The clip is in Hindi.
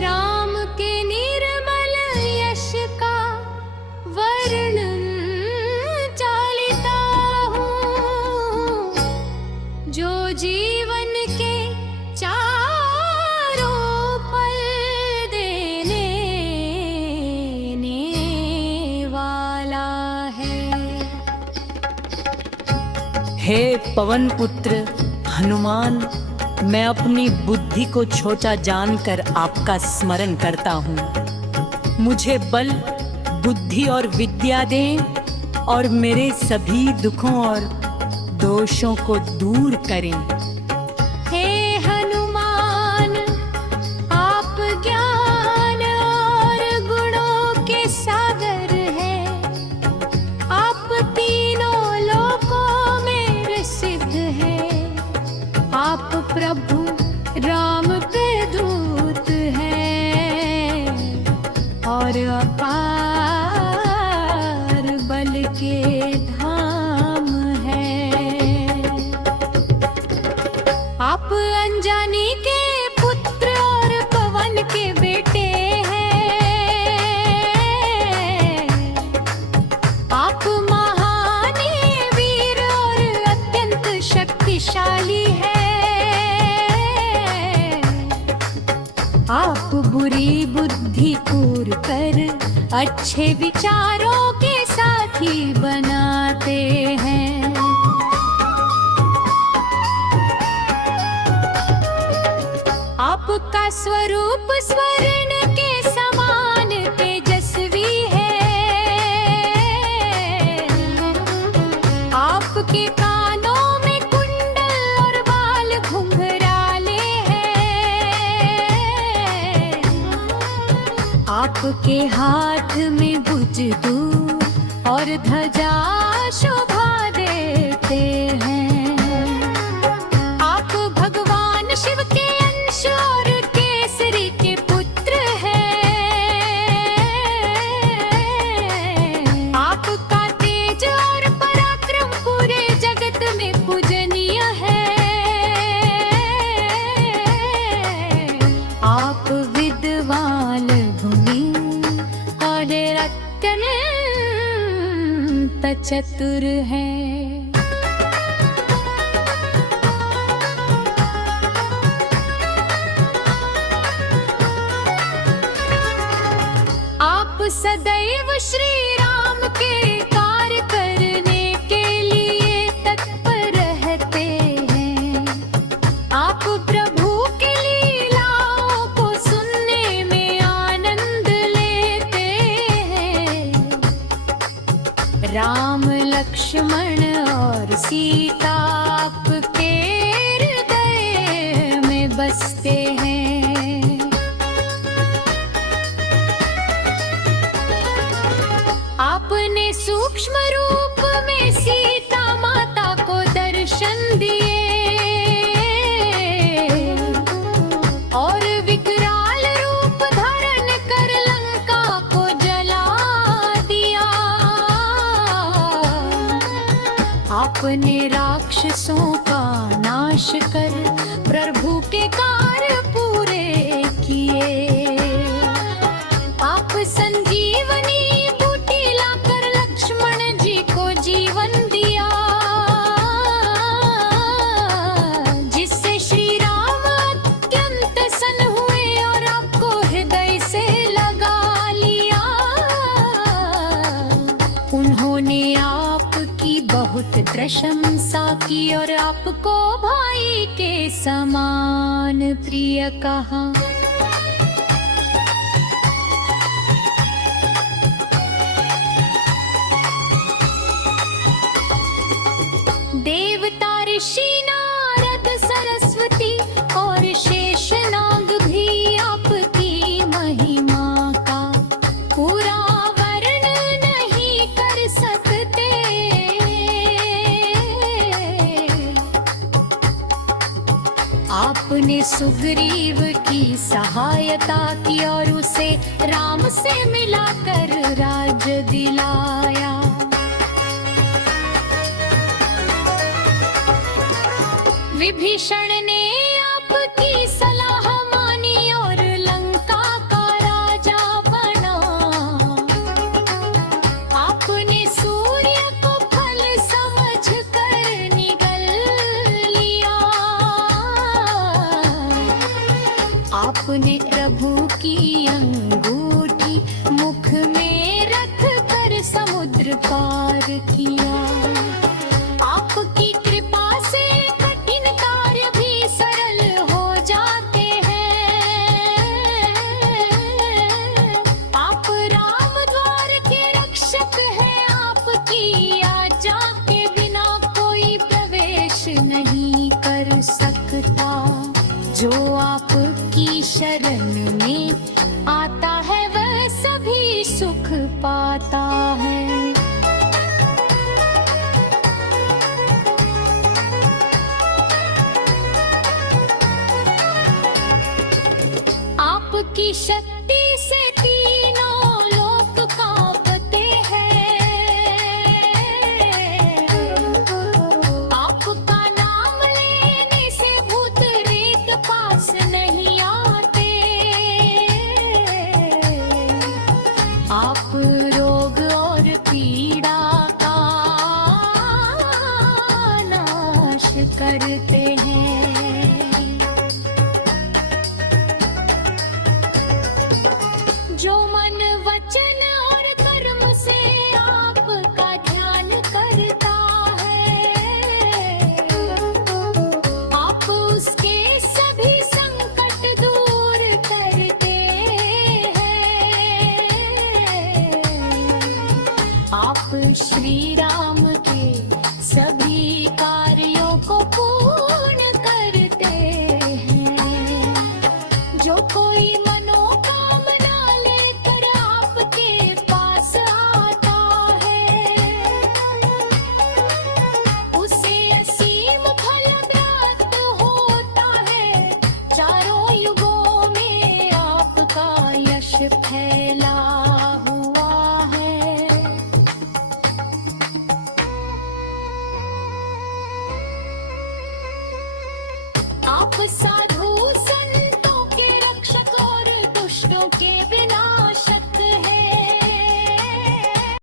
राम के निर्मल यश का वर्णन चालिता हूँ, जो जीवन के चारों फल देने वाला है। हे पवन पुत्र हनुमान, मैं अपनी बुद्धि को छोटा जानकर आपका स्मरण करता हूँ। मुझे बल, बुद्धि और विद्या दें और मेरे सभी दुखों और दोषों को दूर करें। हे हनुमान, आप ज्ञान और गुणों के सागर हैं। आप तीनों लोकों में प्रसिद्ध हैं। आप प्रभु राम के दूत हैं और अपार बल के धाम हैं। आप अंजनी के पुत्र और पवन के बेटे हैं। आप महान वीर और अत्यंत शक्तिशाली हैं। आप बुरी बुद्धि दूर कर अच्छे विचारों के साथी बनाते हैं। आपका स्वरूप स्वर्ण के समान तेजस्वी है। आपके कानों में कुंडल और बाल घुंघराले हैं। आपके हाथ में भुजदूर और ध्वजा शोभा देते हैं। आप भगवान शिव के अंश और केसरी के पुत्र हैं। आपका तेज और पराक्रम पूरे जगत में पूजनीय है। आप विद्वान गुणी और अत्यंत चतुर हैं। आप सदैव श्री राम के कार्य करने के लिए तत्पर रहते हैं। आप प्रभु की लीलाओं को सुनने में आनंद लेते हैं। राम, लक्ष्मण और सीता आपके हृदय में बसते हैं। आपने सूक्ष्म रूप में सीता माता को दर्शन दिए और विकराल रूप धारण कर लंका को जला दिया। आपने राक्षसों का नाश कर प्रभु के कार्य पूरे किए। आप संजीवनी जीवन दिया, जिससे श्री राम अत्यंत प्रसन्न हुए और आपको हृदय से लगा लिया। उन्होंने आपकी बहुत प्रशंसा की और आपको भाई के समान प्रिय कहा। देवता ऋषि नारद सरस्वती और शेषनाग भी आपकी महिमा का पूरा वर्णन नहीं कर सकते। आपने सुग्रीव की सहायता की और उसे राम से मिलाकर राज्य दिलाया। विभीषण ने आपकी सलाह मानी और लंका प्रभु की अंगूठी मुख में रख कर समुद्र पार किया। आपकी कृपा से कठिन कार्य भी सरल हो जाते हैं। आप राम द्वार के रक्षक हैं, आपकी आज्ञा के बिना कोई प्रवेश नहीं कर सकता। जो आपकी शरण में आता है वह सभी सुख पाता है। आपकी शक्ति से तीनों लोक कांपते हैं। आपका नाम लेने से भूत प्रेत पास नहीं आते। आप रोग और पीड़ा का नाश करते हैं। जो मन वचन और कर्म से आपका ध्यान करता है, आप उसके सभी संकट दूर करते हैं। आप श्री राम के सभी कार्यों को पूर्ण करते हैं। जो कोई मनोकामना लेकर आपके पास आता है, उसे असीम फल प्राप्त होता है। चारों युगों में आपका यश फैला हुआ है। आप साथ